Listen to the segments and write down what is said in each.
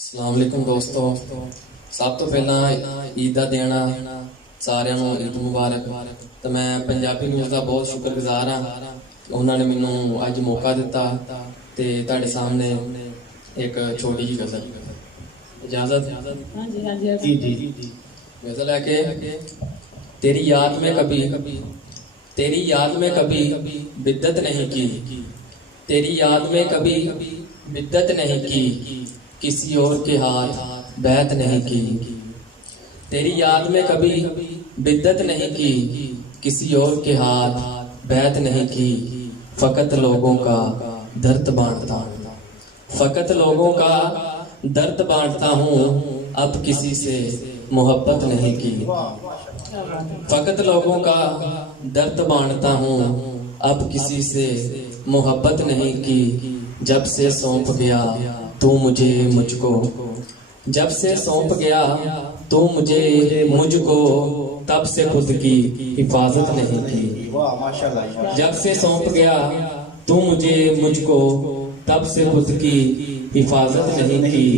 السلام علیکم دوستو, سب تو پہلا عید کا دن سارے عید مبارک. تو میں پنجابی نیوز کا بہت شکر گزار ہاں, انہوں نے مینوں اج موقع دیتا تے تہاڈے سامنے ایک چھوٹی جی غزل. اجازت؟ غزل ہے کہ تیری یاد میں کبھی بدت نہیں کی, تیری یاد میں کبھی بدت نہیں کی, کسی اور کے ہاتھ بیعت نہیں کی. تیری یاد میں کبھی بدت نہیں کی, کسی اور کے ہاتھ بیعت نہیں کی. فقط لوگوں کا درد بانٹتا ہوں, فقط لوگوں کا درد بانٹتا ہوں, اب کسی سے محبت نہیں کی. فقط لوگوں کا درد بانٹتا ہوں, اب کسی سے محبت نہیں کی. جب سے سونپ گیا تو مجھ کو, جب سے سونپ گیا تو مجھ کو, تب سے خود کی حفاظت نہیں کی. جب سے سونپ گیا تو مجھ کو, تب سے خود کی حفاظت نہیں کی.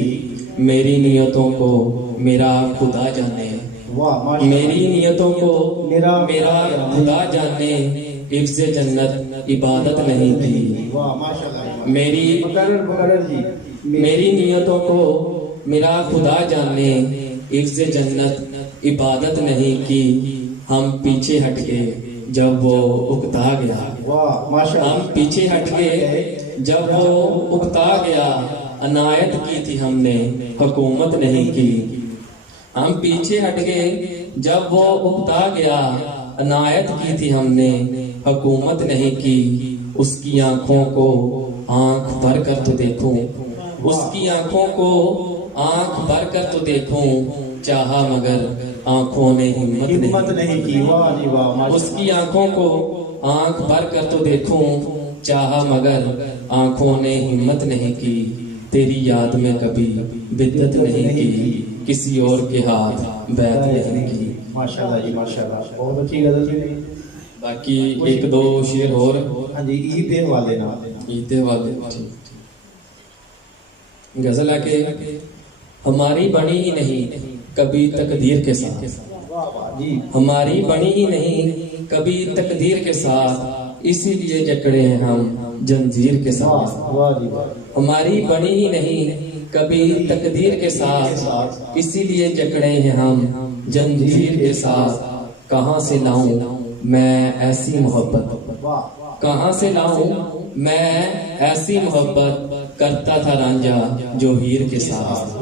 میری نیتوں کو میرا خدا جانے, میری نیتوں کو میرا خدا جانے, حفظ جنت عبادت نہیں کی. میری نیتوں کو میرا خدا جانے, حفظ جنت عبادت نہیں کی. ہم پیچھے ہٹ گئے جب وہ اکتا گیا, ہم پیچھے ہٹ گئے جب وہ اکتا گیا. عنایت کی تھی ہم نے حکومت نہیں کی. ہم پیچھے ہٹ گئے جب وہ اکتا گیا, عنایت کی تھی ہم نے حکومت نہیں کی. اس کی آنکھوں کو آنکھ بھر کر تو دیکھوں, اس کی آنکھوں کو آنکھ بھر کر تو دیکھوں, چاہا مگر آنکھوں نے ہمت نہیں کی. اس کی آنکھوں کو آنکھ بھر کر تو دیکھوں, چاہا مگر آنکھوں نے ہمت نہیں کی. تیری یاد میں کبھی بدت نہیں کی, کسی اور کے ہاتھ بیعت نہیں کی. ماشاءاللہ جی ماشاءاللہ, بہت اچھی غزل تھی. باقی ایک دو شعر اور. ہاں جی, عید والے نا, عید والے. غزل ہے کہ ہماری بنی ہی نہیں کبھی تقدیر کے ساتھ, ہماری بنی ہی نہیں کبھی تقدیر کے ساتھ, اسی لیے جکڑے ہیں ہم جنزیر کے ساتھ. ہماری بنی ہی نہیں کبھی تقدیر کے ساتھ, اسی لیے جکڑے ہیں ہم جنزیر کے ساتھ. کہاں سے لاؤں میں ایسی محبت, کہاں سے لاؤں میں ایسی محبت, کرتا تھا رانجھا جو ہیر کے ساتھ.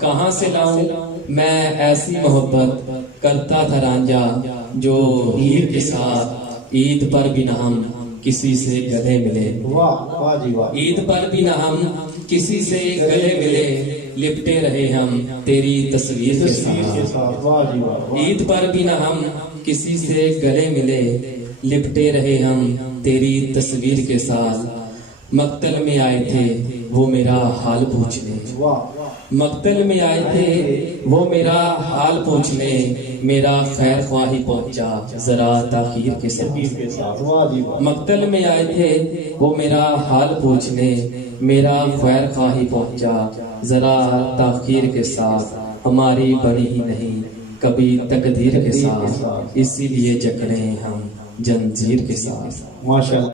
کہاں سے لاؤں میں ایسی محبت, کرتا تھا رانجھا جو ہیر کے ساتھ. عید پر بھی نہ ہم کسی سے گلے ملے, عید پر بھی نہ ہم کسی سے گلے ملے, لپٹے رہے ہم تیری تصویر کے ساتھ. عید پر بھی نہ ہم کسی سے گلے ملے, لپٹے رہے ہم تیری تصویر کے ساتھ. مقتل میں آئے تھے وہ میرا حال پوچھنے, مقتل میں آئے تھے وہ میرا حال پوچھنے, میرا خیر خواہی پہنچا ذرا تاخیر کے ساتھ. مقتل میں آئے تھے وہ میرا حال پوچھنے, میرا خیر خواہی پہنچا ذرا تاخیر کے ساتھ. ہماری بنی ہی نہیں کبھی تقدیر کے ساتھ, اسی لیے جکڑے ہم جنزیر کے ساتھ. ماشاءاللہ.